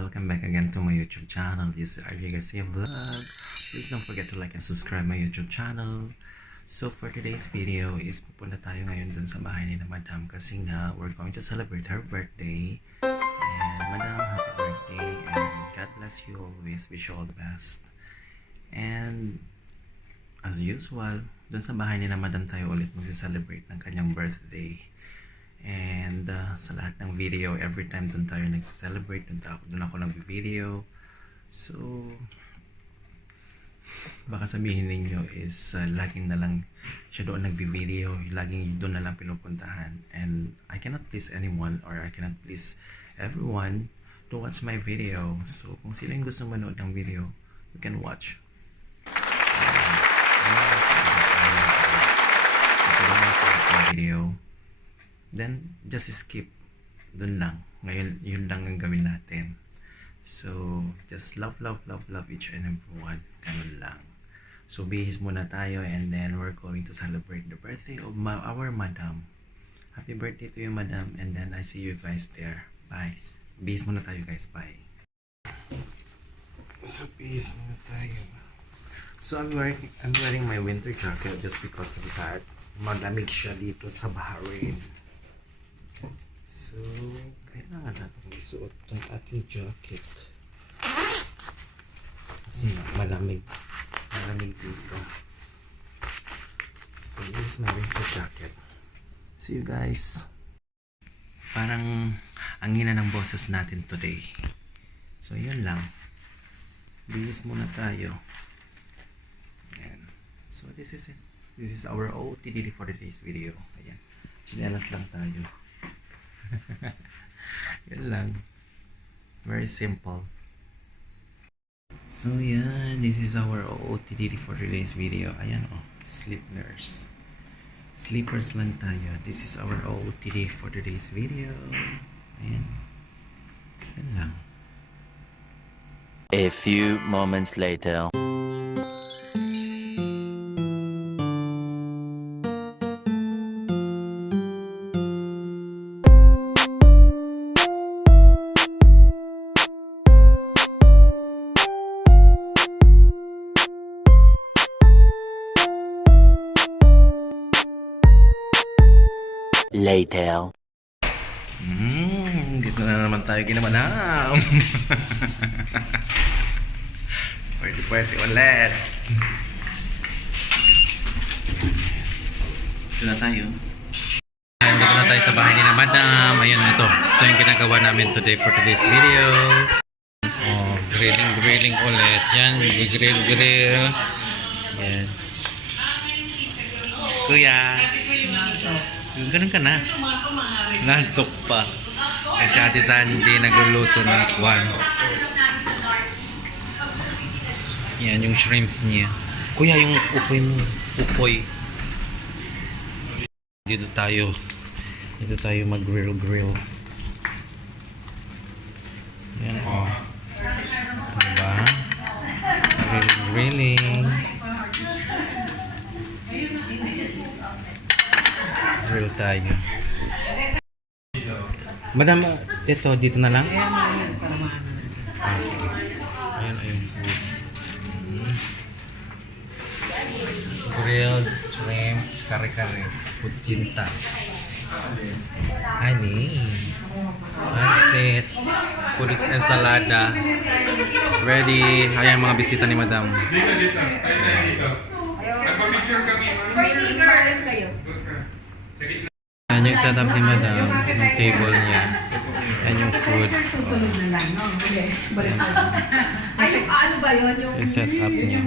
welcome back again to my YouTube channel. This is RJ Garcia Vlog. Please don't forget to like and subscribe my YouTube channel. So for today's video is pupunta tayo ngayon dun sa bahay ni na Madam kasi nga we're going to celebrate her birthday. And Madam, happy birthday and God bless you always. Wish you all the best. And as usual, dun sa bahay ni na Madam tayo ulit mag-celebrate ng kanyang birthday. And sa lahat ng video, every time dun tayo nagsa-celebrate, dun ako nag-video. So baka sabihin ninyo is laging na lang siya doon nag-video, laging doon na lang pinupuntahan. And I cannot please anyone or I cannot please everyone to watch my video. So kung sino yung gusto manood ng video, you can watch. Video, then just skip dun lang. Ngayon yun lang ang gawin natin. So just love each and everyone. Ganun lang. So bihis muna tayo and then we're going to celebrate the birthday of our Madam. Happy birthday to you, Madam, and then I see you guys there. Bye. Bihis muna tayo, guys. Bye. So bihis muna tayo. So I'm wearing my winter jacket just because of that. Malamig siya dito sa Bahrain. So, kailangan natin isuot itong ating jacket. Kasi malamig. Malamig dito. So, this is my winter jacket. See you guys. Parang ang hina ng boses natin today. So, yun lang. Bihis muna tayo. Ayan. So, this is it. This is our OOTD for today's video. Ayan. Chinelas lang tayo. Yan lang. Very simple. So yan. This is our OOTD for today's video. Ayan oh. Sleepers. Sleepers lang tayo. This is our OOTD for today's video. Ayan. Yan lang. A few moments later. Later. Dito na naman tayo ginamanam. Pwede ulit. Dito na tayo. Dito na tayo sa bahay ni na Madam. Ayun, ito yung ginagawa namin today for today's video. Oh, grilling ulit. Yan, grill. Yan. Kuya. Ganun ka na. Nantok pa. At si Ate Sandy nagluluto ng kwan. Yan yung shrimps niya. Kuya, yung upoy mo. Upoy. Dito tayo mag-grill. Yan o. Diba? Grilling. Grill tayo. Madam, ito, dito na lang? Sige. Ayan, ayun. Grilled shrimp, kare-kare, putinta. Honey. Pancit. Puris ensalada. Ready. Ayan mga bisita ni Madam. Ayan yung setup ni Madam. Yung table niya. Ayan yung food. Ano ba yun? Yung setup niya.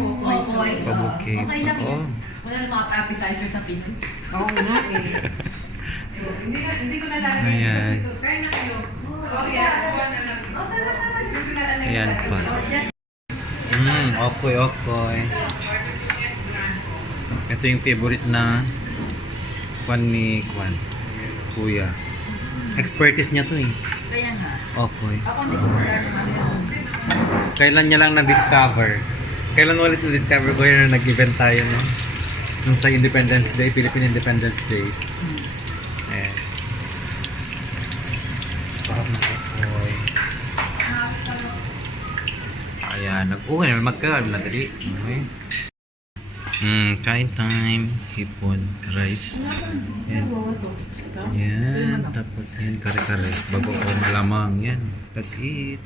Pabuke. Oo. Wala na mga appetizer sa Pinoy. Oo nga eh. So, hindi ko nalalagay Ayan. dito. Kaya na kayo. Sorry ah. Ayan pa. Okoy. Ito yung favorite na Kuya. Expertise niya to eh. Kaya nga. Okoy. Ako hindi ko magaling ano yan. Kailan niya lang na-discover? Kailan ulit na-discover ko yun na nag-event tayo, no? Nung sa Independence Day, Philippine Independence Day. Ayan. Sarap na okoy. Ayan, nag-uwi na magkaroon na dali. Okay. Kain time. Hipon, rice. Yan. Yan. Tapos yan, kare-kare. Bago ko malamang. Yan. That's it.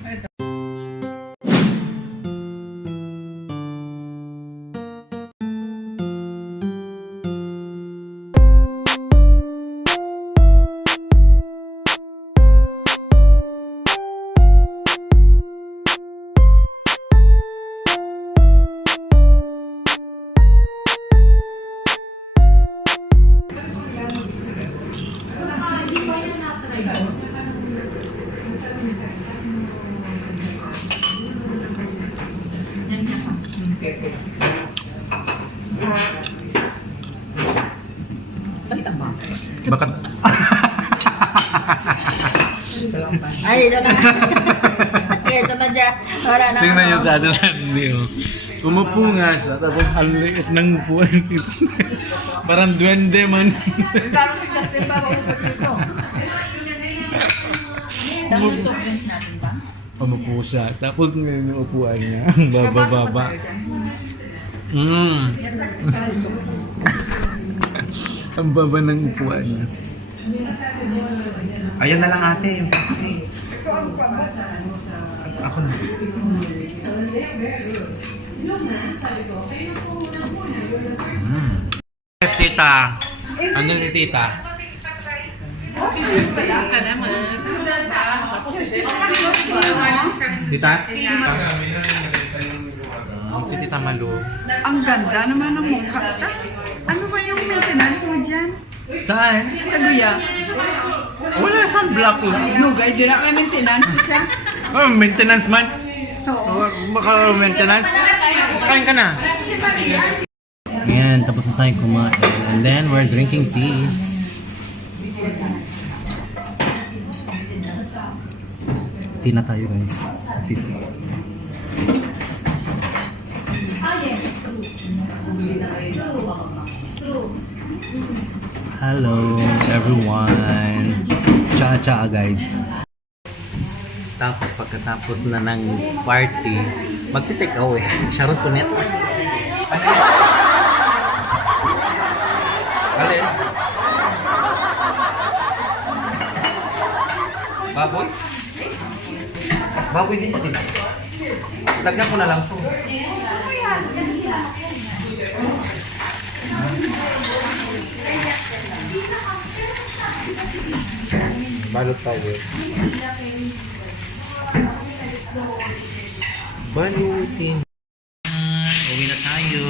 Balikan mo. Bakit? Ay, ito na. Ito na dyan. Wala na. Tingnan niyo sa atin hindi oh. Umupo nga siya, tapos ang liit ng upuan dito. Parang duwende man. Kasi ba maupot dito? Saan yung soft drinks natin ba? Umupo siya, tapos ngayon yung upuan niya. Ang baba-baba. Ang baba ng upuan niya. Ayan na lang ate. Ako na. Tita. Andun si tita. Tita? Si Tita Malu. Ang ganda naman ng mukha. Ano ba yung maintenance mo dyan? Saan? Kaguya. Wala saan black lang. Nugay, di na ka maintenance siya. Oh, maintenance man. Oo. Baka maintenance. Kain ka na. Ayan, tapos na tayo kumain. And then, we're drinking tea. Tea na tayo guys. Tea. Hello everyone. Cha-cha guys. Tapos pagkatapos na ng party, magti-take away. Sharon po neto. Alin? Baboy? Baboy din natin. Lagyan ko na lang po. Balot tayo. Balutin. Uwi na tayo.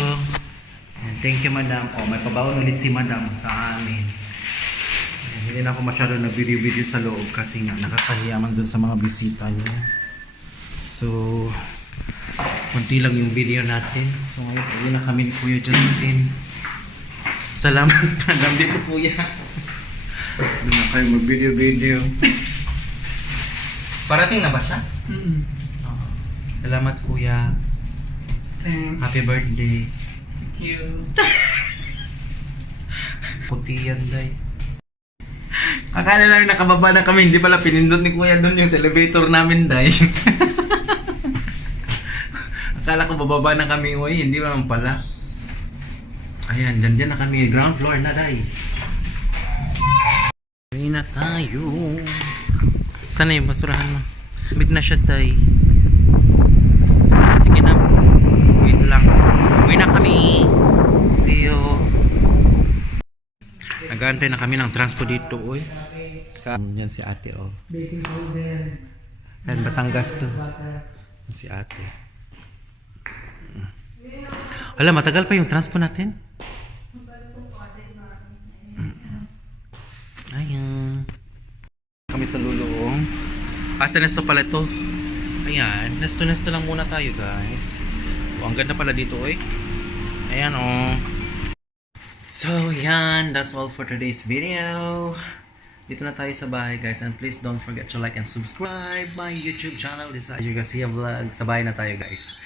Thank you, madam. Oh, may pabaon ulit si madam sa amin. Hindi na ako masyado nag-video-video sa loob kasi nga nakakahiyaman dun sa mga bisita niya. So, kunti lang yung video natin. So, ngayon, uwi na kami ni Kuya Justin. Salamat, madam. Dito, Kuya. Doon na kayo mag-video-video. Parating na ba siya? Salamat, Kuya. Thanks. Happy birthday. Thank you. Puti yan, day. Akala lang nakababa na kami, hindi pala pinindot ni Kuya doon yung elevator namin, day. Akala ko bababa na kami, uy, hindi naman pala. Ayan, dyan na kami, ground floor na, day. Uwi na tayo. Sana yung basurahan mo? Bit na siya, day. Sige na, wait lang. Uwi na kami. See you. Nag-aantay na kami ng transpo dito, uy. Yan si ate, oh. Yan, Batangas to. Si ate. Wala, matagal pa yung transpo natin. Ayan. Kami sa Luluong. Sa nesto pala ito. Ayan, nesto lang muna tayo, guys. Oh, ang ganda pala dito, uy. Ayan, oh. So, yan. That's all for today's video. Dito na tayo sa bahay, guys. And please don't forget to like and subscribe my YouTube channel. This is Ayu Garcia Vlog. Sa bahay na tayo, guys.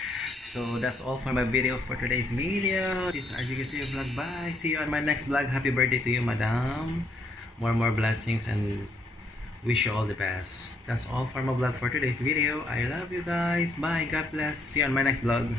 So, that's all for my video for today's video. This is Ayu Garcia Vlog. Bye. See you on my next vlog. Happy birthday to you, madam. More blessings and wish you all the best. That's all for my vlog for today's video. I love you guys. Bye. God bless. See you on my next vlog.